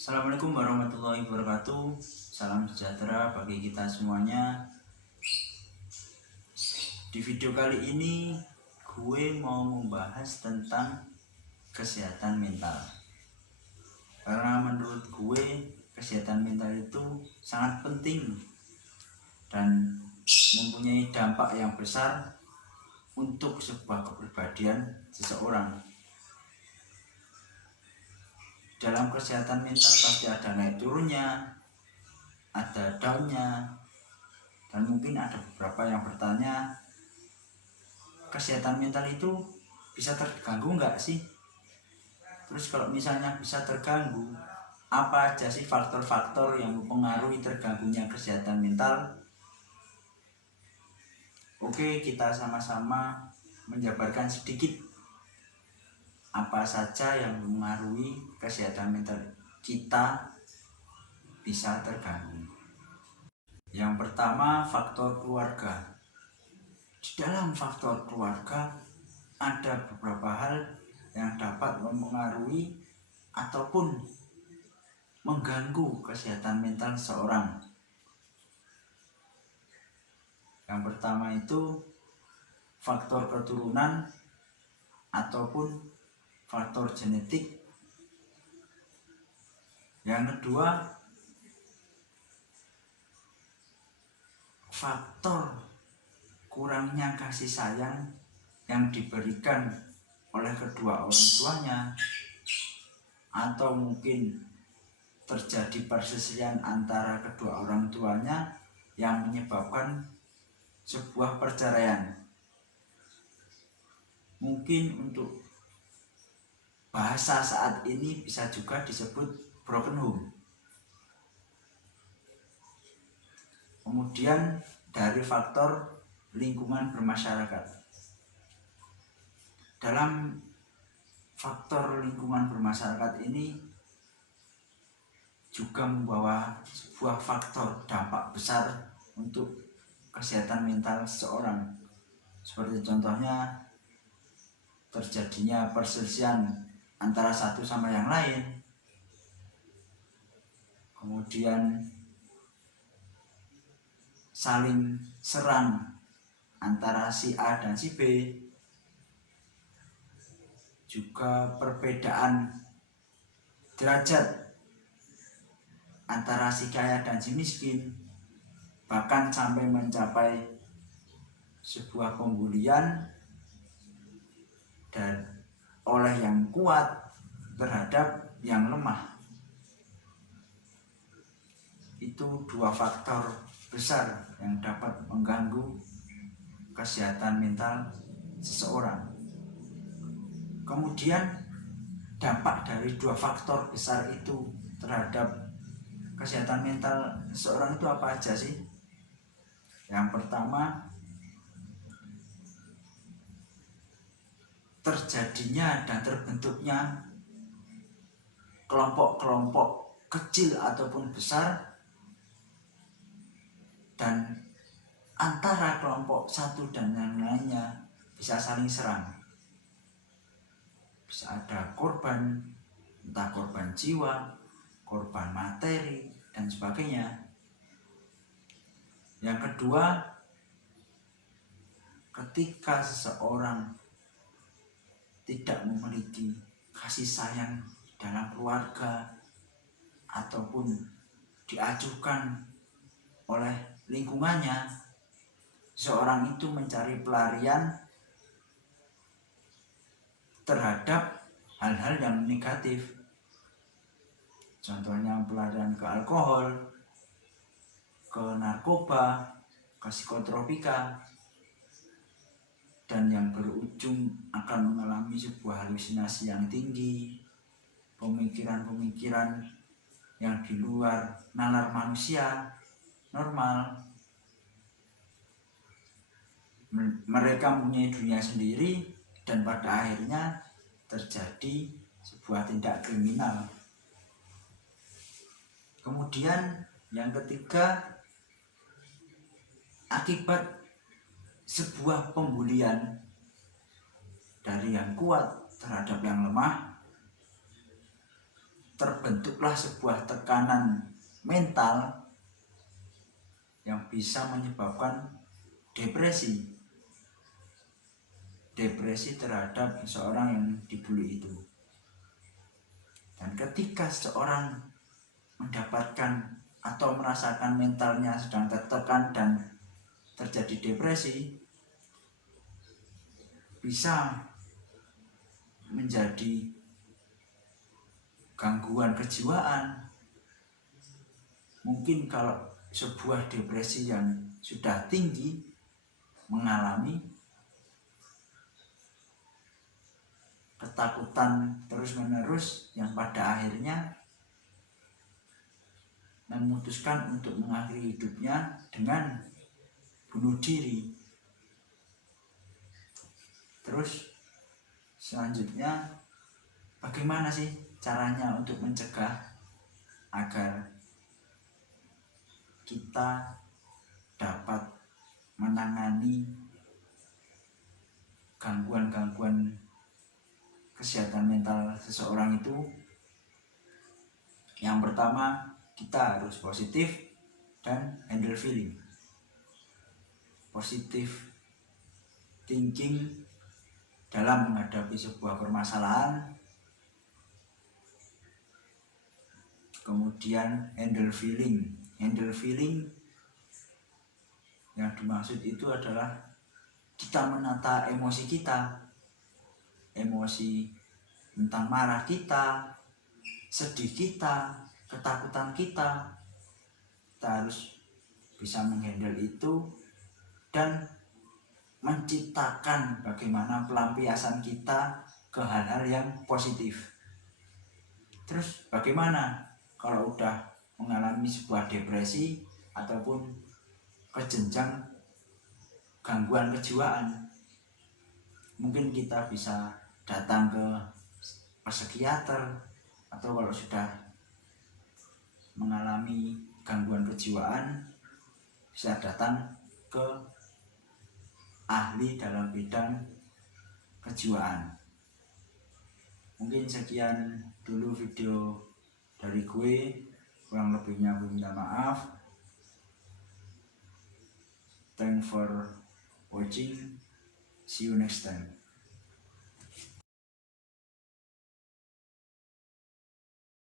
Assalamualaikum warahmatullahi wabarakatuh. Salam sejahtera bagi kita semuanya. Di video kali ini gue mau membahas tentang kesehatan mental. Karena menurut gue kesehatan mental itu sangat penting dan mempunyai dampak yang besar untuk sebuah kepribadian seseorang. Dalam kesehatan mental pasti ada naik turunnya, ada downnya, dan mungkin ada beberapa yang bertanya, kesehatan mental itu bisa terganggu nggak sih? Terus kalau misalnya bisa terganggu, apa aja sih faktor-faktor yang mempengaruhi terganggunya kesehatan mental? Oke, kita sama-sama menjabarkan sedikit apa saja yang mempengaruhi kesehatan mental kita bisa terganggu. Yang pertama, faktor keluarga. Di dalam faktor keluarga ada beberapa hal yang dapat mempengaruhi ataupun mengganggu kesehatan mental seseorang. Yang pertama itu faktor keturunan ataupun faktor genetik. Yang kedua, faktor kurangnya kasih sayang yang diberikan oleh kedua orang tuanya, atau mungkin terjadi perselisihan antara kedua orang tuanya yang menyebabkan sebuah perceraian. Mungkin untuk bahasa saat ini bisa juga disebut broken home. Kemudian dari faktor lingkungan bermasyarakat. Dalam faktor lingkungan bermasyarakat ini juga membawa sebuah faktor dampak besar untuk kesehatan mental seseorang. Seperti contohnya terjadinya perselisihan antara satu sama yang lain, kemudian saling serang antara si A dan si B, juga perbedaan derajat antara si kaya dan si miskin, bahkan sampai mencapai sebuah pembulian dan oleh yang kuat terhadap yang lemah. Itu dua faktor besar yang dapat mengganggu kesehatan mental seseorang. Kemudian dampak dari dua faktor besar itu terhadap kesehatan mental seseorang itu apa aja sih? Yang pertama, terjadinya dan terbentuknya kelompok-kelompok kecil ataupun besar, dan antara kelompok satu dan yang lainnya bisa saling serang. Bisa ada korban, entah korban jiwa, korban materi, dan sebagainya. Yang kedua, ketika seseorang tidak memiliki kasih sayang dalam keluarga ataupun diajukan oleh lingkungannya, seorang itu mencari pelarian terhadap hal-hal yang negatif. Contohnya pelarian ke alkohol, ke narkoba, ke psikotropika, dan yang berujung akan mengalami sebuah halusinasi yang tinggi, pemikiran-pemikiran yang di luar nalar manusia normal. Mereka mempunyai dunia sendiri dan pada akhirnya terjadi sebuah tindak kriminal. Kemudian yang ketiga, akibat sebuah pembulian dari yang kuat terhadap yang lemah, terbentuklah sebuah tekanan mental yang bisa menyebabkan depresi terhadap seorang yang dibully itu. Dan ketika seorang mendapatkan atau merasakan mentalnya sedang tertekan dan terjadi depresi, bisa menjadi gangguan kejiwaan. Mungkin kalau sebuah depresi yang sudah tinggi mengalami ketakutan terus-menerus yang pada akhirnya memutuskan untuk mengakhiri hidupnya dengan bunuh diri. Terus selanjutnya, bagaimana sih caranya untuk mencegah agar kita dapat menangani gangguan-gangguan kesehatan mental seseorang itu? Yang pertama, kita harus positif dan handle feeling. Positive thinking dalam menghadapi sebuah permasalahan, kemudian handle feeling yang dimaksud itu adalah kita menata emosi kita, emosi tentang marah kita, sedih kita, ketakutan kita harus bisa menghandle itu dan menciptakan bagaimana pelampiasan kita ke hal-hal yang positif. Terus bagaimana kalau udah mengalami sebuah depresi ataupun kejenjang gangguan kejiwaan? Mungkin kita bisa datang ke psikiater, atau kalau sudah mengalami gangguan kejiwaan bisa datang ke ahli dalam bidang kejiwaan. Mungkin sekian dulu video dari gue, kurang lebihnya gue minta maaf. Thanks for watching, see you next time.